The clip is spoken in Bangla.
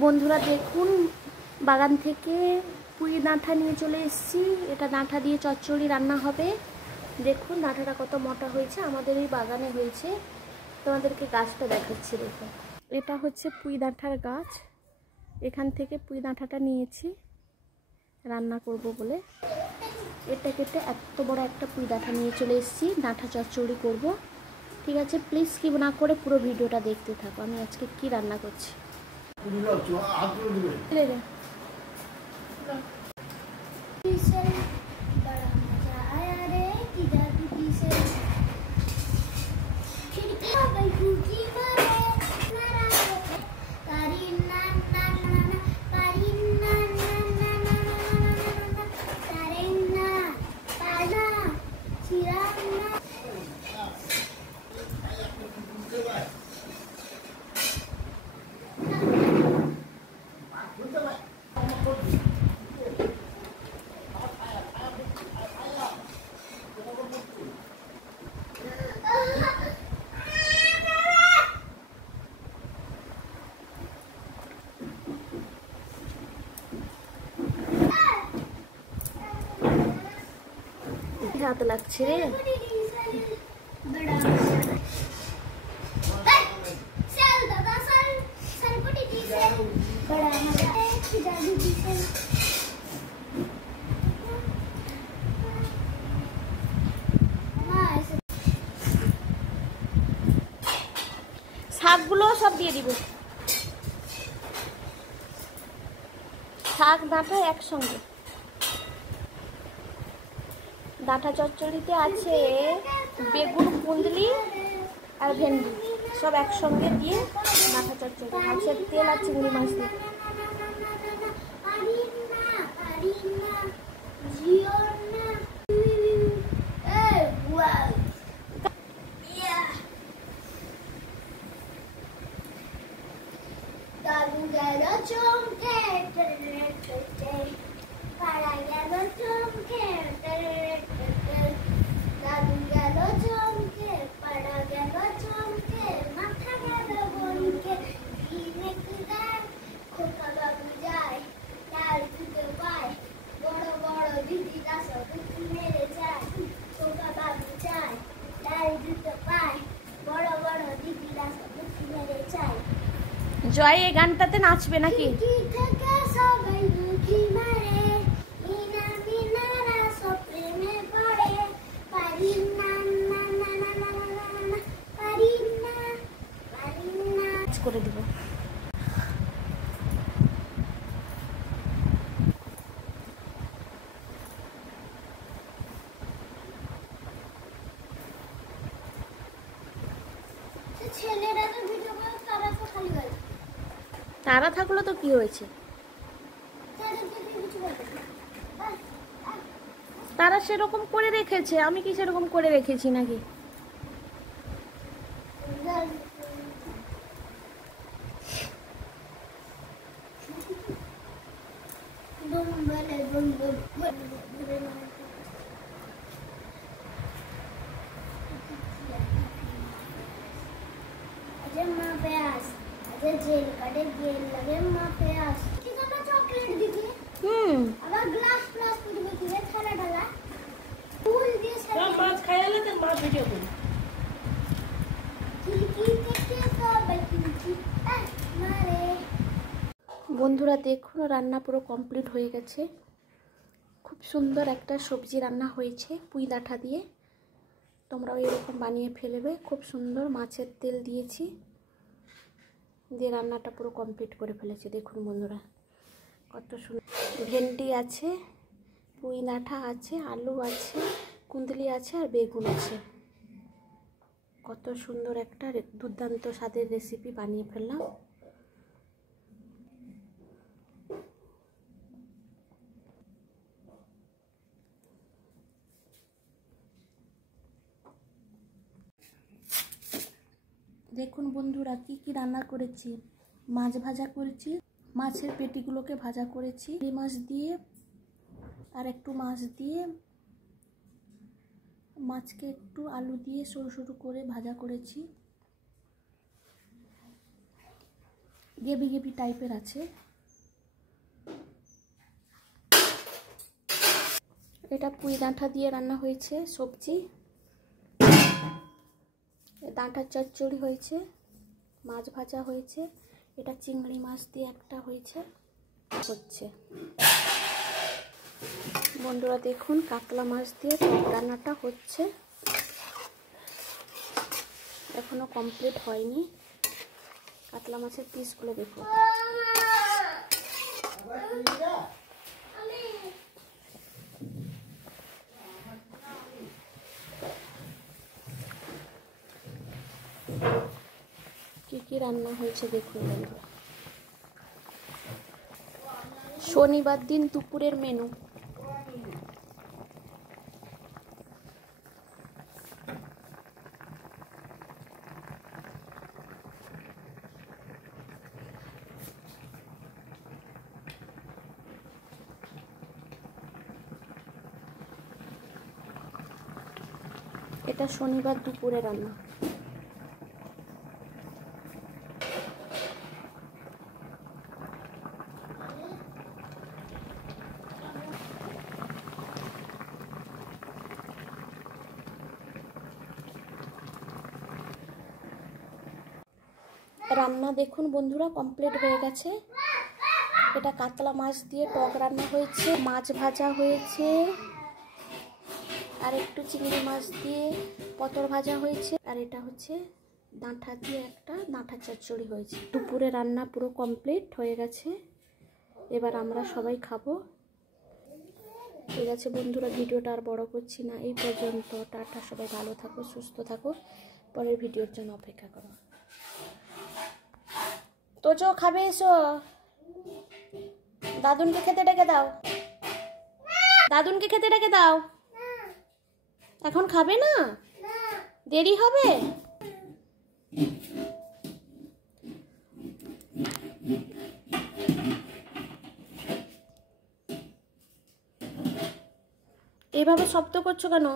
বন্ধুরা দেখুন, বাগান থেকে পুঁই ডাঁটা নিয়ে চলে এসেছি। এটা ডাঁটা দিয়ে চচ্চড়ি রান্না হবে। দেখুন ডাঁটাটা কত মোটা হয়েছে, আমাদের এই বাগানে হয়েছে। তোমাদেরকে গাছটা দেখাচ্ছি। দেখুন, এটা হচ্ছে পুঁই ডাঁটার গাছ। এখান থেকে পুঁই ডাঁটাটা নিয়েছি রান্না করব বলে। এটা কেটে এত বড় একটা পুঁই ডাঁটা নিয়ে চলে এসেছি, ডাঁটা চচ্চড়ি করব। ঠিক আছে, প্লিজ স্কিপ না করে পুরো ভিডিওটা দেখতে থাকো। আমি আজকে কি রান্না করছি। হাত লাগছে রে। শাকগুলো সব দিয়ে দিব, শাক ডাঁটা একসঙ্গে। ডাঁটা চচ্চড়িতে আছে বেগুন, কুঁদলি আর ভেন্ডি, সব একসঙ্গে দিয়ে ডাঁটা চচ্চড়ি। মাছের তেল আর চিংড়ি মাছ দিয়ে। জয় এই গানটাতে নাচবে নাকি? করে দিব। তারা থাকলো তো কি হয়েছে, তারা সেরকম করে রেখেছে, আমি কি সেরকম করে রেখেছি নাকি? বন্ধুরা দেখুন, রান্না পুরো কমপ্লিট হয়ে গেছে। খুব সুন্দর একটা সবজি রান্না হয়েছে পুঁই ডাঁটা দিয়ে। তোমরাও এরকম বানিয়ে ফেলবে। খুব সুন্দর মাছের তেল দিয়েছি, দিয়ে রান্নাটা পুরো কমপ্লিট করে ফেলেছি। দেখুন বন্ধুরা কত সুন্দর। ভেন্ডি আছে, পুঁই ডাঁটা আছে, আলু আছে, কুঁদলি আছে আর বেগুন আছে। কত সুন্দর একটা দুর্দান্ত স্বাদের রেসিপি বানিয়ে ফেললাম। দেখুন বন্ধুরা কি কি রান্না করেছি। মাছ ভাজা করেছি, মাছের পেটিগুলোকে ভাজা করেছি মাছ দিয়ে, আর একটু মাছ দিয়ে মাছকে একটু আলু দিয়ে সরু সরু করে ভাজা করেছি। গেবি গেবি টাইপের আছে। এটা পুঁই ডাঁটা দিয়ে রান্না হয়েছে সবজি, ডাঁটার চচ্চড়ি হয়েছে, মাছ ভাজা হয়েছে, এটা চিংড়ি মাছ দিয়ে একটা হয়েছে হচ্ছে। বন্ধুরা দেখুন কাতলা মাছ দিয়ে টক রান্নাটা হচ্ছে, এখনো কমপ্লিট হয়নি। কাতলা মাছের পিসগুলো দেখুন। কি কি রান্না হয়েছে দেখুন বন্ধুরা। শনিবার দিন দুপুরের মেনু। এটা শনিবার দুপুরে রান্না। রান্না দেখুন বন্ধুরা কমপ্লিট হয়ে গেছে। এটা কাতলা মাছ দিয়ে টক রান্না হয়েছে, মাছ ভাজা হয়েছে, আর একটু চিংড়ি মাছ দিয়ে পটল ভাজা হয়েছে, আর এটা হচ্ছে ডাঁটা দিয়ে একটা ডাঁটার চচ্চড়ি হয়েছে। দুপুরে রান্না পুরো কমপ্লিট হয়ে গেছে, এবার আমরা সবাই খাবো। ঠিক আছে বন্ধুরা, ভিডিওটা আর বড় করছি না, এই পর্যন্ত। টাটা, সবাই ভালো থাকো, সুস্থ থাকো, পরের ভিডিওর জন্য অপেক্ষা করো। তো চো খাবে, এসো, দাদুনকে খেতে ডেকে দাও, দাদুনকে খেতে ডেকে দাও। এখন খাবে না, দেরি হবে। এইভাবে শব্দ করছো কেন?